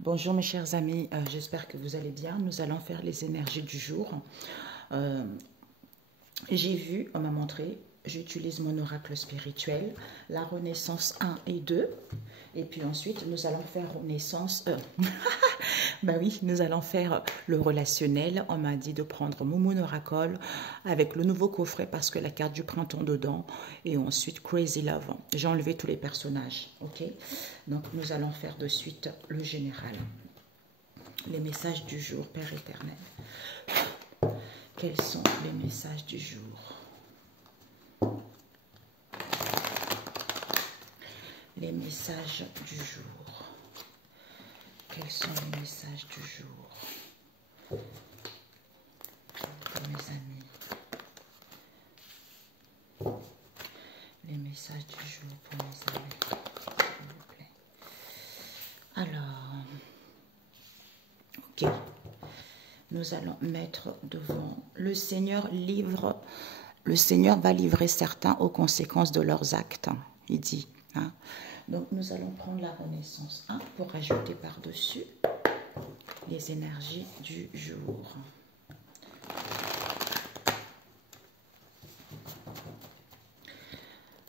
Bonjour mes chers amis, j'espère que vous allez bien. Nous allons faire les énergies du jour. J'ai vu, on m'a montré, j'utilise mon oracle spirituel, la Renaissance 1 et 2. Et puis ensuite, nous allons faire Renaissance... ben oui, nous allons faire le relationnel. On m'a dit de prendre mon oracle avec le nouveau coffret parce que la carte du printemps dedans. Et ensuite, Crazy Love. J'ai enlevé tous les personnages, ok? Donc, nous allons faire de suite le général. Les messages du jour, Père éternel. Quels sont les messages du jour? Les messages du jour. Quels sont les messages du jour pour mes amis? Les messages du jour pour mes amis, s'il vous plaît. Alors, ok. Nous allons mettre devant le Seigneur livre. Le Seigneur va livrer certains aux conséquences de leurs actes, il dit. Hein. Donc nous allons prendre la Renaissance 1 pour ajouter par-dessus les énergies du jour.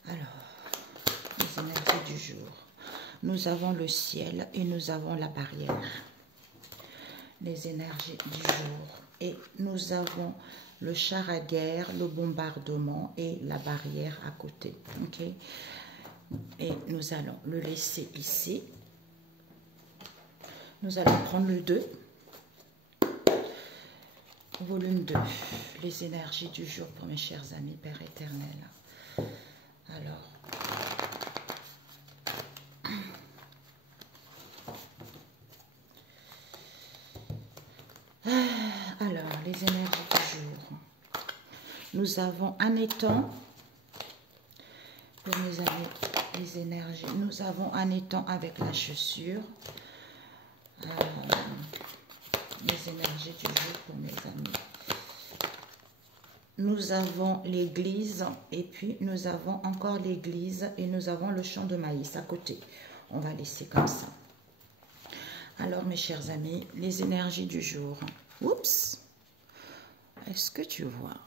Alors, les énergies du jour. Nous avons le ciel et nous avons la barrière. Les énergies du jour. Et nous avons le char à guerre, le bombardement et la barrière à côté. Ok. Et nous allons le laisser ici. Nous allons prendre le 2. Volume 2. Les énergies du jour pour mes chers amis, Père éternel. Alors. Alors, les énergies du jour. Nous avons un étang. Pour mes amis, les énergies. Nous avons un étang avec la chaussure. Les énergies du jour pour mes amis. Nous avons l'église et puis nous avons encore l'église et nous avons le champ de maïs à côté. On va laisser comme ça. Alors mes chers amis, les énergies du jour. Oups! Est-ce que tu vois?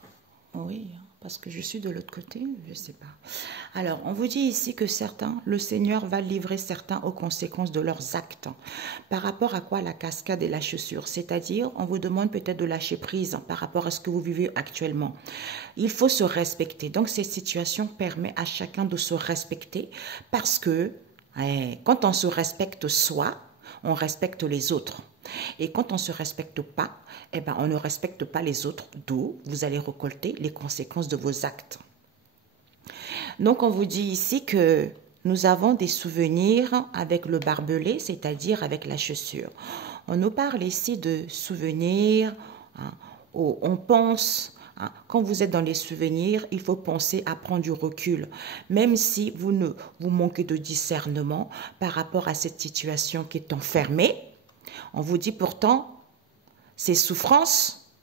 Oui, parce que je suis de l'autre côté, je ne sais pas. Alors, on vous dit ici que certains, le Seigneur va livrer certains aux conséquences de leurs actes. Par rapport à quoi? La cascade et la chaussure. C'est-à-dire, on vous demande peut-être de lâcher prise par rapport à ce que vous vivez actuellement. Il faut se respecter. Donc, cette situation permet à chacun de se respecter parce que quand on se respecte soi, on respecte les autres. Et quand on ne se respecte pas, eh ben, on ne respecte pas les autres, d'où vous allez récolter les conséquences de vos actes. Donc, on vous dit ici que nous avons des souvenirs avec le barbelé, c'est-à-dire avec la chaussure. On nous parle ici de souvenirs, hein, on pense... Quand vous êtes dans les souvenirs, il faut penser à prendre du recul. Même si vous manquez de discernement par rapport à cette situation qui est enfermée, on vous dit pourtant, ces souffrances,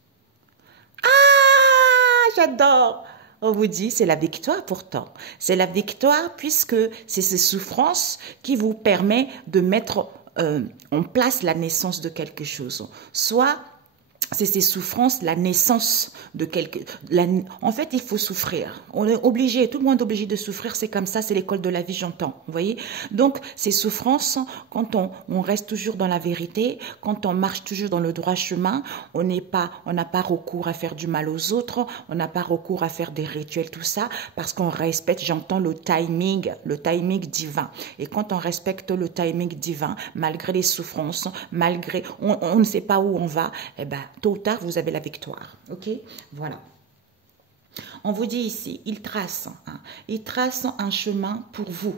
j'adore. On vous dit, c'est la victoire pourtant. C'est la victoire puisque c'est ces souffrances qui vous permettent de mettre en place la naissance de quelque chose. Soit c'est ces souffrances, la naissance de quelque... En fait, il faut souffrir. On est obligé, tout le monde est obligé de souffrir, c'est comme ça, c'est l'école de la vie, j'entends. Vous voyez? Donc, ces souffrances, quand on reste toujours dans la vérité, quand on marche toujours dans le droit chemin, on n'a pas recours à faire du mal aux autres, on n'a pas recours à faire des rituels, tout ça, parce qu'on respecte, j'entends le timing divin. Et quand on respecte le timing divin, malgré les souffrances, malgré... On ne sait pas où on va, eh ben, tôt ou tard, vous avez la victoire. Ok? Voilà. On vous dit ici, il trace un chemin pour vous.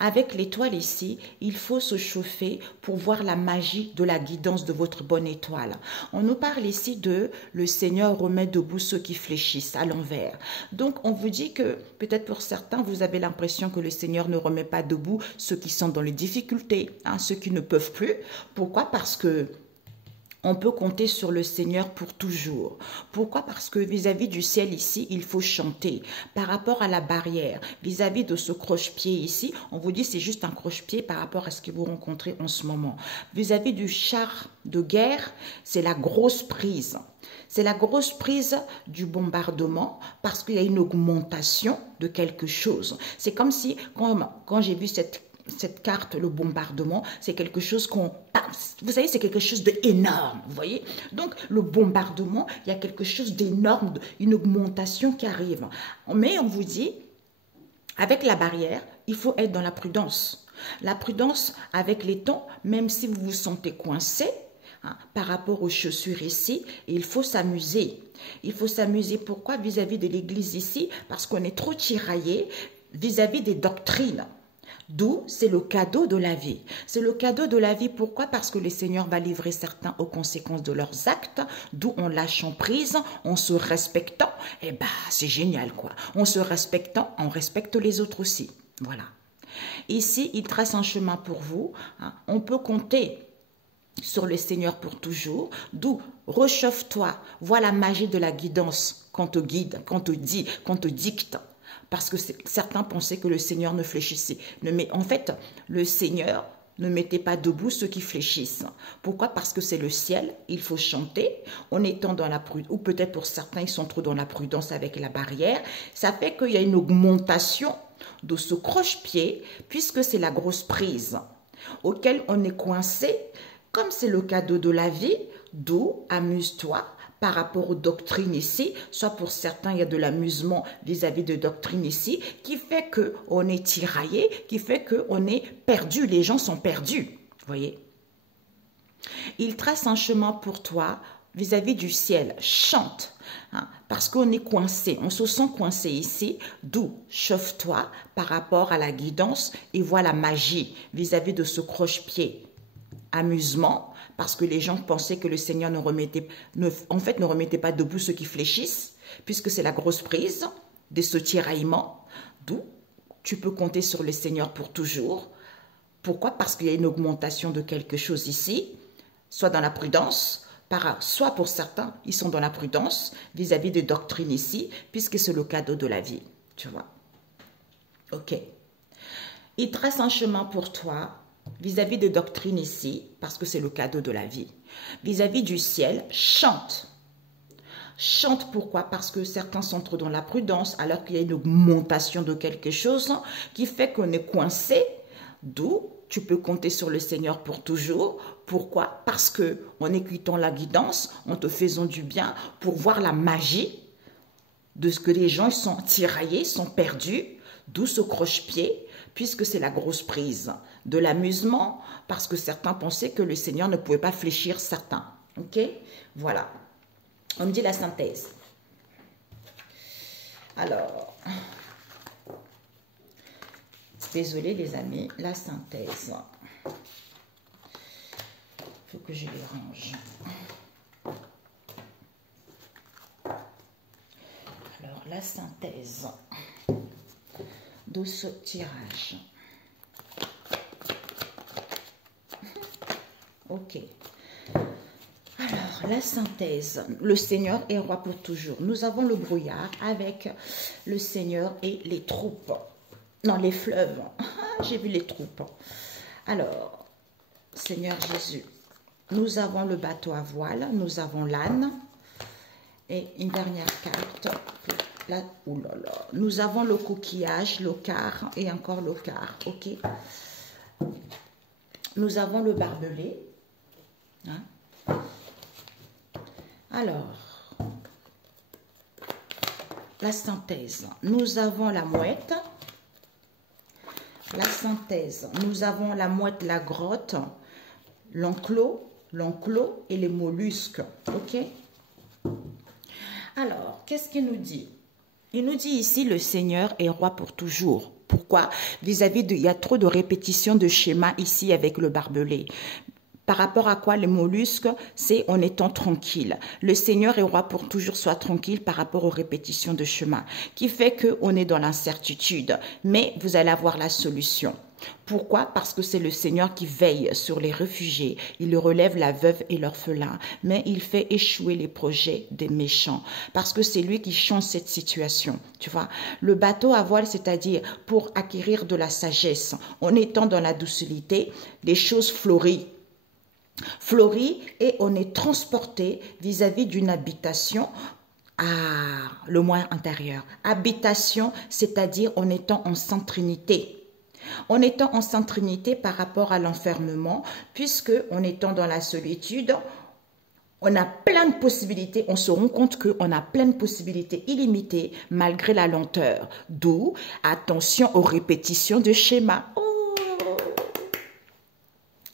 Avec l'étoile ici, il faut se chauffer pour voir la magie de la guidance de votre bonne étoile. On nous parle ici de le Seigneur remet debout ceux qui fléchissent à l'envers. Donc, on vous dit que peut-être pour certains, vous avez l'impression que le Seigneur ne remet pas debout ceux qui sont dans les difficultés, ceux qui ne peuvent plus. Pourquoi? Parce que on peut compter sur le Seigneur pour toujours. Pourquoi? Parce que vis-à-vis du ciel ici, il faut chanter. Par rapport à la barrière, vis-à-vis de ce croche-pied ici, on vous dit c'est juste un croche-pied par rapport à ce que vous rencontrez en ce moment. Vis-à-vis du char de guerre, c'est la grosse prise. C'est la grosse prise du bombardement parce qu'il y a une augmentation de quelque chose. C'est comme si, quand j'ai vu cette carte, le bombardement, c'est quelque chose vous savez, c'est quelque chose d'énorme, vous voyez. Donc, le bombardement, il y a quelque chose d'énorme, une augmentation qui arrive. Mais on vous dit, avec la barrière, il faut être dans la prudence. La prudence avec les temps, même si vous vous sentez coincé, par rapport aux chaussures ici, il faut s'amuser. Il faut s'amuser. Pourquoi? Vis-à-vis de l'église ici, parce qu'on est trop tiraillé vis-à-vis des doctrines. D'où c'est le cadeau de la vie. C'est le cadeau de la vie. Pourquoi? Parce que le Seigneur va livrer certains aux conséquences de leurs actes, d'où en lâchant prise, en se respectant. Eh ben, c'est génial, quoi. En se respectant, on respecte les autres aussi. Voilà. Ici, il trace un chemin pour vous. On peut compter sur le Seigneur pour toujours, d'où réchauffe-toi, vois la magie de la guidance qu'on te guide, qu'on te dit, qu'on te dicte. Parce que certains pensaient que le Seigneur ne fléchissait. Mais en fait, le Seigneur ne mettait pas debout ceux qui fléchissent. Pourquoi? Parce que c'est le ciel, il faut chanter en étant dans la prudence, ou peut-être pour certains, ils sont trop dans la prudence avec la barrière. Ça fait qu'il y a une augmentation de ce croche-pied, puisque c'est la grosse prise, auquel on est coincé, comme c'est le cadeau de la vie, d'où amuse-toi par rapport aux doctrines ici, soit pour certains il y a de l'amusement vis-à-vis de doctrines ici, qui fait qu'on est tiraillé, qui fait qu'on est perdu, les gens sont perdus, voyez. Il trace un chemin pour toi vis-à-vis du ciel, chante, parce qu'on est coincé, on se sent coincé ici, d'où chauffe-toi par rapport à la guidance et vois la magie vis-à-vis de ce croche-pied. Amusement, parce que les gens pensaient que le Seigneur ne remettait pas debout ceux qui fléchissent, puisque c'est la grosse prise de ce tiraillement, d'où tu peux compter sur le Seigneur pour toujours. Pourquoi? Parce qu'il y a une augmentation de quelque chose ici, soit dans la prudence, soit pour certains, ils sont dans la prudence vis-à-vis des doctrines ici, puisque c'est le cadeau de la vie, tu vois. Ok. Il trace un chemin pour toi, vis-à-vis de doctrines ici, parce que c'est le cadeau de la vie. Vis-à-vis du ciel, chante. Chante pourquoi? Parce que certains sont trop dans la prudence, alors qu'il y a une augmentation de quelque chose qui fait qu'on est coincé, d'où tu peux compter sur le Seigneur pour toujours. Pourquoi? Parce que en écoutant la guidance, en te faisant du bien, pour voir la magie de ce que les gens sont tiraillés, sont perdus, d'où ce croche-pied, puisque c'est la grosse prise. De l'amusement, parce que certains pensaient que le Seigneur ne pouvait pas fléchir certains. Ok? Voilà. On me dit la synthèse. Alors, désolé les amis, la synthèse. Il faut que je les range. Alors, la synthèse de ce tirage. Ok. Alors, la synthèse. Le Seigneur est roi pour toujours. Nous avons le brouillard avec le Seigneur et les troupes. Non, les fleuves. J'ai vu les troupes. Alors, Seigneur Jésus, nous avons le bateau à voile, nous avons l'âne. Et une dernière carte. Là, oulala. Nous avons le coquillage, le quart et encore le quart. Ok. Nous avons le barbelé. Hein? Alors, la synthèse. Nous avons la mouette. La synthèse. Nous avons la mouette, la grotte, l'enclos et les mollusques. Ok? Alors, qu'est-ce qu'il nous dit? Il nous dit ici, le Seigneur est roi pour toujours. Pourquoi? Vis-à-vis il y a trop de répétitions de schémas ici avec le barbelé. Par rapport à quoi les mollusques, c'est en étant tranquille. Le Seigneur est roi pour toujours, soit tranquille par rapport aux répétitions de chemin, qui fait qu'on est dans l'incertitude. Mais vous allez avoir la solution. Pourquoi? Parce que c'est le Seigneur qui veille sur les réfugiés. Il relève la veuve et l'orphelin, mais il fait échouer les projets des méchants. Parce que c'est lui qui change cette situation. Tu vois, le bateau à voile, c'est-à-dire pour acquérir de la sagesse, en étant dans la docilité, les choses fleurissent. Et on est transporté vis-à-vis d'une habitation le moins intérieur. Habitation, c'est-à-dire en étant en Sainte Trinité. En étant en Sainte Trinité par rapport à l'enfermement, puisque en étant dans la solitude, on a plein de possibilités, on se rend compte qu'on a plein de possibilités illimitées malgré la lenteur. D'où, attention aux répétitions de schémas. Oh,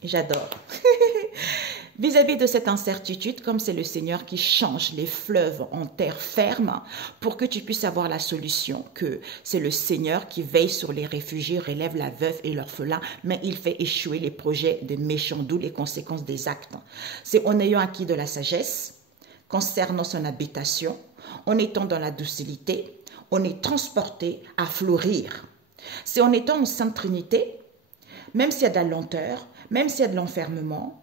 j'adore. Vis-à-vis de cette incertitude, comme c'est le Seigneur qui change les fleuves en terre ferme pour que tu puisses avoir la solution, que c'est le Seigneur qui veille sur les réfugiés, relève la veuve et l'orphelin, mais il fait échouer les projets des méchants, d'où les conséquences des actes. C'est en ayant acquis de la sagesse, concernant son habitation, en étant dans la docilité, on est transporté à fleurir. C'est en étant en Sainte Trinité, même s'il y a de la lenteur, même s'il y a de l'enfermement,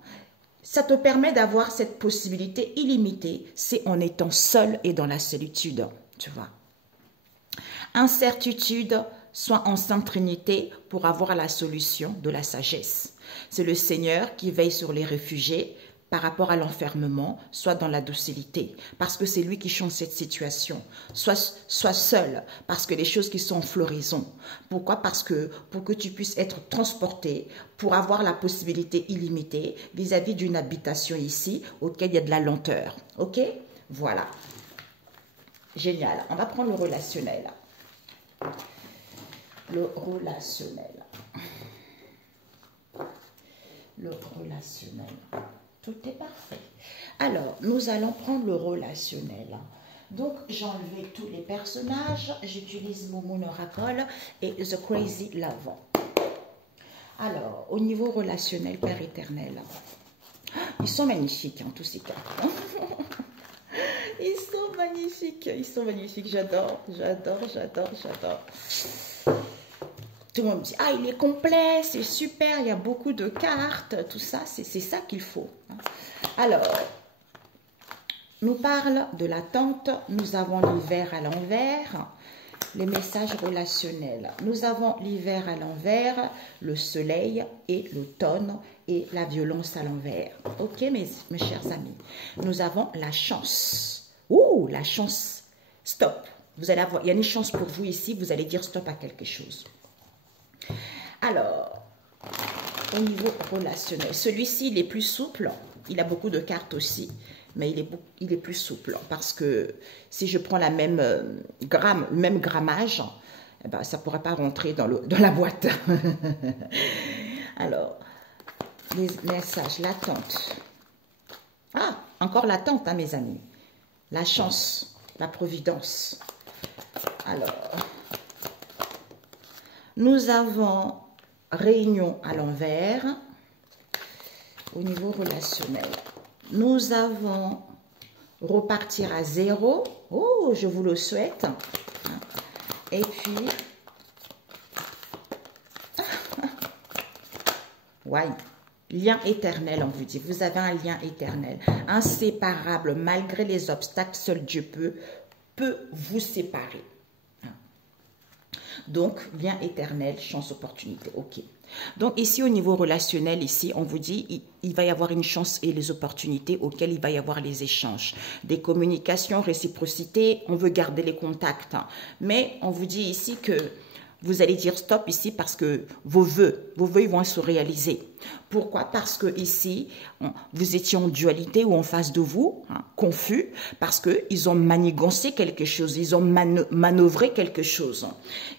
ça te permet d'avoir cette possibilité illimitée, c'est en étant seul et dans la solitude, tu vois. Incertitude, soit en Sainte Trinité pour avoir la solution de la sagesse. C'est le Seigneur qui veille sur les réfugiés par rapport à l'enfermement, soit dans la docilité, parce que c'est lui qui change cette situation. Soit seul, parce que les choses qui sont en floraison. Pourquoi? Parce que pour que tu puisses être transporté, pour avoir la possibilité illimitée vis-à-vis d'une habitation ici, auquel il y a de la lenteur. Ok? Voilà. Génial. On va prendre le relationnel. Le relationnel. Le relationnel. Tout est parfait. Alors, nous allons prendre le relationnel. Donc, j'ai enlevé tous les personnages. J'utilise Moon Oracle et The Crazy Love. Alors, au niveau relationnel, Père éternel, ils sont magnifiques, hein, tous ces cas. Ils sont magnifiques. J'adore. Tout le monde me dit, ah, il est complet, c'est super, il y a beaucoup de cartes, tout ça, c'est ça qu'il faut. Alors, nous parle de l'attente, nous avons l'hiver à l'envers, les messages relationnels. Nous avons l'hiver à l'envers, le soleil et l'automne et la violence à l'envers. Ok, mes chers amis, nous avons la chance. Ouh, la chance, stop. Vous allez avoir, il y a une chance pour vous ici, vous allez dire stop à quelque chose. Alors, au niveau relationnel, celui-ci, il est plus souple. Il a beaucoup de cartes aussi, mais il est plus souple. Parce que si je prends le même grammage, eh ben, ça ne pourrait pas rentrer dans la boîte. Alors, les messages, l'attente. Ah, encore l'attente, hein, mes amis. La chance, la providence. Alors, nous avons réunion à l'envers au niveau relationnel. Nous avons repartir à zéro. Oh, je vous le souhaite. Et puis, ouais, lien éternel, on vous dit. Vous avez un lien éternel, inséparable. Malgré les obstacles, seul Dieu peut vous séparer. Donc, lien éternel, chance, opportunité. Ok. Donc, ici, au niveau relationnel, ici, on vous dit, il va y avoir une chance et les opportunités auxquelles il va y avoir les échanges. Des communications, réciprocité, on veut garder les contacts. Hein. Mais on vous dit ici que vous allez dire stop ici parce que vos vœux ils vont se réaliser. Pourquoi? Parce que ici, vous étiez en dualité ou en face de vous, hein, confus, parce qu'ils ont manigancé quelque chose, ils ont manœuvré quelque chose.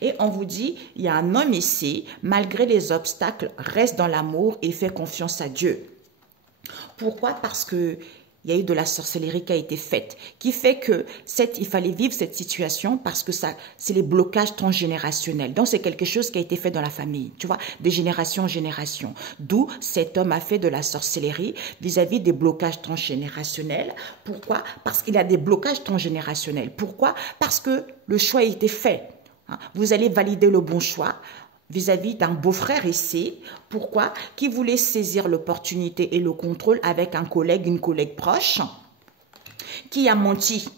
Et on vous dit, il y a un homme ici, malgré les obstacles, reste dans l'amour et fait confiance à Dieu. Pourquoi? Parce que il y a eu de la sorcellerie qui a été faite, qui fait que il fallait vivre cette situation parce que c'est les blocages transgénérationnels. Donc, c'est quelque chose qui a été fait dans la famille, tu vois, de génération en génération. D'où cet homme a fait de la sorcellerie vis-à-vis des blocages transgénérationnels. Pourquoi? Parce qu'il y a des blocages transgénérationnels. Pourquoi? Parce que le choix a été fait. Vous allez valider le bon choix. vis-à-vis d'un beau-frère ici. Pourquoi? Qui voulait saisir l'opportunité et le contrôle avec un collègue, une collègue proche, qui a menti.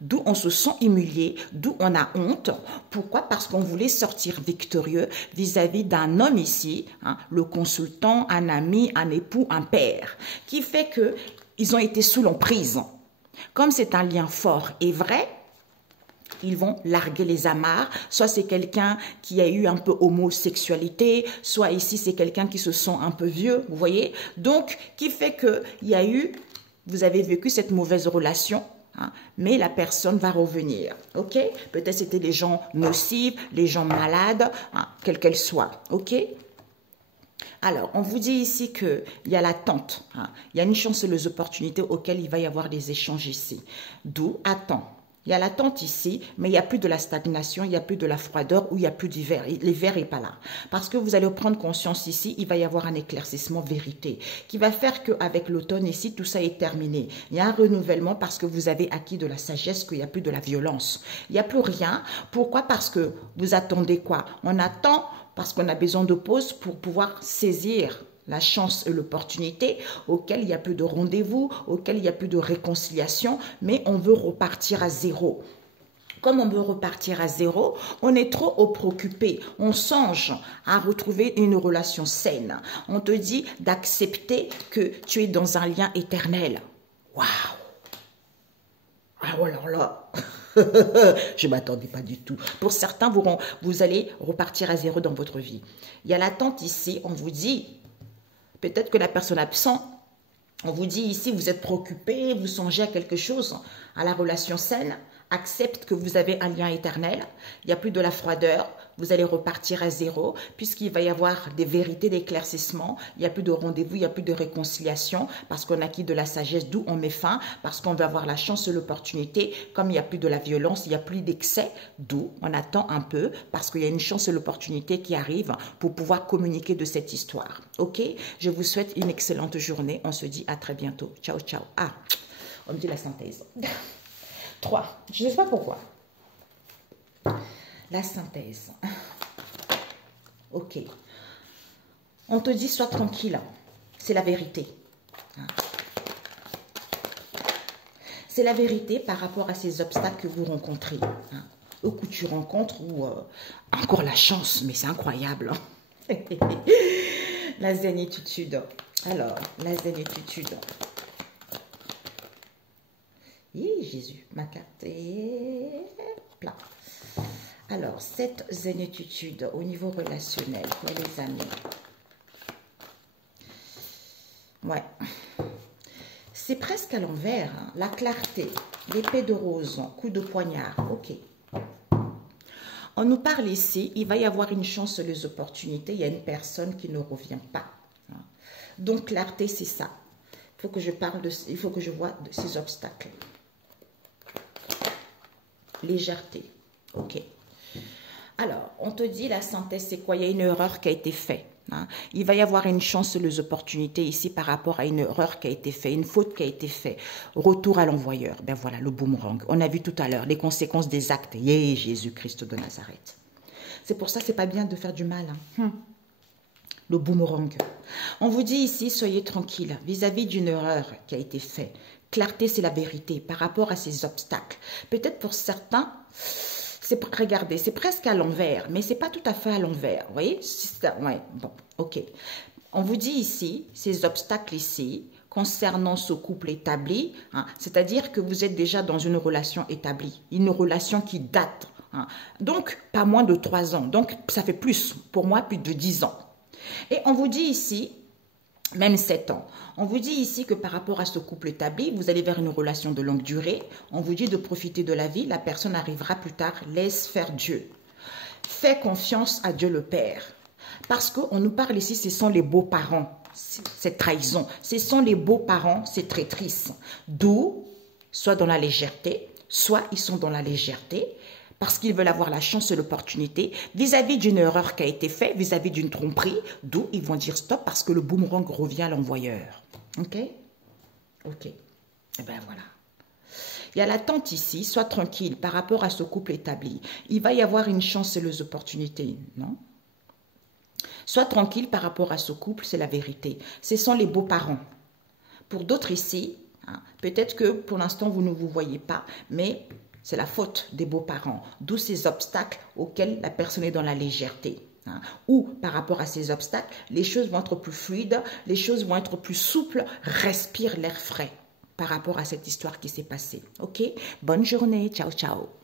D'où on se sent humilié, d'où on a honte. Pourquoi? Parce qu'on voulait sortir victorieux vis-à-vis d'un homme ici, hein, le consultant, un ami, un époux, un père, qui fait que ils ont été sous l'emprise. Comme c'est un lien fort et vrai, ils vont larguer les amarres. Soit c'est quelqu'un qui a eu un peu homosexualité, soit ici c'est quelqu'un qui se sent un peu vieux, vous voyez. Donc, qui fait que il y a eu, vous avez vécu cette mauvaise relation, hein, mais la personne va revenir, ok? Peut-être c'était les gens nocifs, les gens malades, hein, quelle qu'elle soit, ok? Alors, on vous dit ici qu'il y a l'attente, hein, il y a une chanceuse opportunité auquel il va y avoir des échanges ici. D'où attends. Il y a l'attente ici, mais il n'y a plus de la stagnation, il n'y a plus de la froideur, ou il n'y a plus d'hiver. L'hiver n'est pas là. Parce que vous allez prendre conscience ici, il va y avoir un éclaircissement vérité qui va faire qu'avec l'automne ici, tout ça est terminé. Il y a un renouvellement parce que vous avez acquis de la sagesse, qu'il n'y a plus de la violence. Il n'y a plus rien. Pourquoi? Parce que vous attendez quoi? On attend parce qu'on a besoin de pause pour pouvoir saisir la chance et l'opportunité, auquel il n'y a plus de rendez-vous, auquel il n'y a plus de réconciliation, mais on veut repartir à zéro. Comme on veut repartir à zéro, on est trop préoccupé. On songe à retrouver une relation saine. On te dit d'accepter que tu es dans un lien éternel. Waouh! Ah, alors là, je ne m'attendais pas du tout. Pour certains, vous allez repartir à zéro dans votre vie. Il y a l'attente ici, on vous dit, peut-être que la personne absente, on vous dit ici, vous êtes préoccupé, vous songez à quelque chose, à la relation saine, accepte que vous avez un lien éternel, il n'y a plus de la froideur, vous allez repartir à zéro, puisqu'il va y avoir des vérités, d'éclaircissement, il n'y a plus de rendez-vous, il n'y a plus de réconciliation, parce qu'on a acquis de la sagesse, d'où on met fin, parce qu'on va avoir la chance et l'opportunité, comme il n'y a plus de la violence, il n'y a plus d'excès, d'où on attend un peu, parce qu'il y a une chance et l'opportunité qui arrive pour pouvoir communiquer de cette histoire. Ok? Je vous souhaite une excellente journée, on se dit à très bientôt. Ciao, ciao. Ah, on me dit la synthèse. 3. Je ne sais pas pourquoi. La synthèse. Ok. On te dit, sois tranquille. C'est la vérité. C'est la vérité par rapport à ces obstacles que vous rencontrez. Ou que tu rencontres, ou encore la chance, mais c'est incroyable. La zénitude. Alors, la zénitude. Jésus, ma carte est plein. Alors, cette zénitude au niveau relationnel, pour les amis. Ouais. C'est presque à l'envers. Hein. La clarté, l'épée de rose, coup de poignard. Ok. On nous parle ici, il va y avoir une chance, les opportunités. Il y a une personne qui ne revient pas. Hein. Donc, clarté, c'est ça. Il faut que je parle de, il faut que je vois de ces obstacles. Légèreté. Ok. Alors, on te dit la synthèse, c'est quoi? Il y a une erreur qui a été faite. Hein. Il va y avoir une chance, les opportunités ici par rapport à une erreur qui a été faite, une faute qui a été faite. Retour à l'envoyeur. Ben voilà, le boomerang. On a vu tout à l'heure les conséquences des actes. Jésus-Christ de Nazareth. C'est pour ça que c'est pas bien de faire du mal. Hein. Le boomerang. On vous dit ici, soyez tranquille vis-à-vis d'une erreur qui a été faite. Clarté, c'est la vérité par rapport à ces obstacles. Peut-être pour certains, regardez, c'est presque à l'envers, mais c'est pas tout à fait à l'envers. Vous voyez? Ouais, bon, ok. On vous dit ici, ces obstacles ici, concernant ce couple établi, hein, c'est-à-dire que vous êtes déjà dans une relation établie, une relation qui date. Hein, donc, pas moins de 3 ans. Donc, ça fait plus, pour moi, plus de 10 ans. Et on vous dit ici, même 7 ans. On vous dit ici que par rapport à ce couple établi, vous allez vers une relation de longue durée. On vous dit de profiter de la vie. La personne arrivera plus tard. Laisse faire Dieu. Fais confiance à Dieu le Père. Parce qu'on nous parle ici, ce sont les beaux-parents. Cette trahison. Ce sont les beaux-parents, ces traîtrises. D'où, soit dans la légèreté, soit ils sont dans la légèreté, parce qu'ils veulent avoir la chance et l'opportunité vis-à-vis d'une erreur qui a été faite, vis-à-vis d'une tromperie, d'où ils vont dire stop parce que le boomerang revient à l'envoyeur. Ok? Ok. Et bien voilà. Il y a l'attente ici, sois tranquille par rapport à ce couple établi. Il va y avoir une chance et les opportunités, non? Sois tranquille par rapport à ce couple, c'est la vérité. Ce sont les beaux-parents. Pour d'autres ici, hein, peut-être que pour l'instant, vous ne vous voyez pas, mais c'est la faute des beaux-parents. D'où ces obstacles auxquels la personne est dans la légèreté. Hein. Ou par rapport à ces obstacles, les choses vont être plus fluides, les choses vont être plus souples. Respire l'air frais par rapport à cette histoire qui s'est passée. Ok? Bonne journée. Ciao, ciao.